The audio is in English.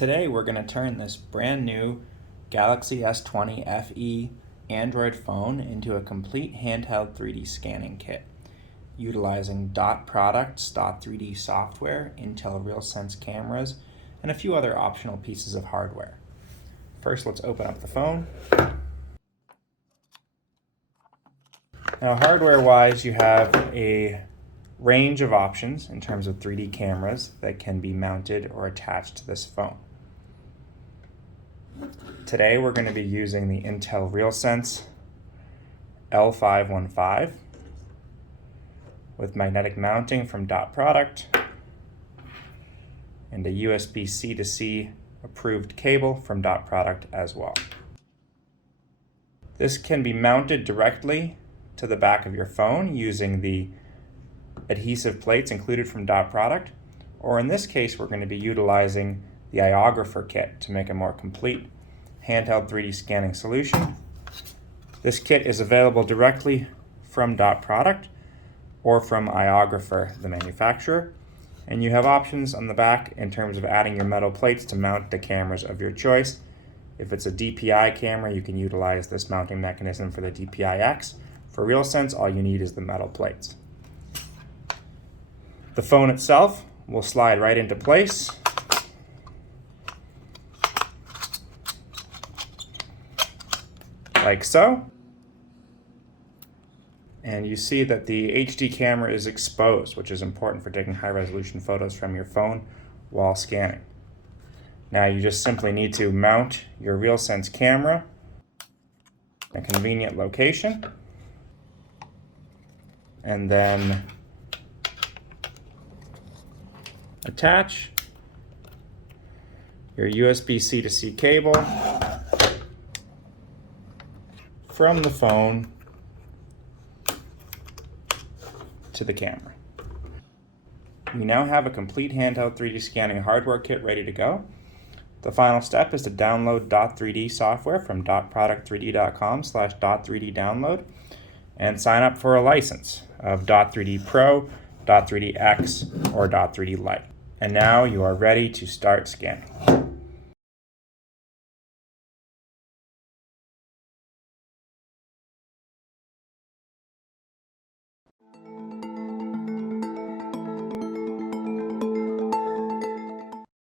Today we're going to turn this brand new Galaxy S20 FE Android phone into a complete handheld 3D scanning kit utilizing Dot Products Dot3D software, Intel RealSense cameras, and a few other optional pieces of hardware. First, let's open up the phone. Now, hardware-wise, you have a range of options in terms of 3D cameras that can be mounted or attached to this phone. Today, we're going to be using the Intel RealSense L515 with magnetic mounting from Dot Product and a USB C to C approved cable from Dot Product as well. This can be mounted directly to the back of your phone using the adhesive plates included from Dot Product, or in this case we're going to be utilizing the iOgrapher kit to make a more complete handheld 3D scanning solution. This kit is available directly from Dot Product or from iOgrapher, the manufacturer, and you have options on the back in terms of adding your metal plates to mount the cameras of your choice. If it's a DPI camera, you can utilize this mounting mechanism for the DPI-X. For RealSense, all you need is the metal plates. The phone itself will slide right into place. Like so. And you see that the HD camera is exposed, which is important for taking high-resolution photos from your phone while scanning. Now you just simply need to mount your RealSense camera in a convenient location, and then attach your USB C to C cable from the phone to the camera. We now have a complete handheld 3D scanning hardware kit ready to go. The final step is to download Dot3D software from dotproduct3d.com/Dot3D download and sign up for a license of Dot3D Pro, Dot3D X, or Dot3D Lite. And now you are ready to start scanning.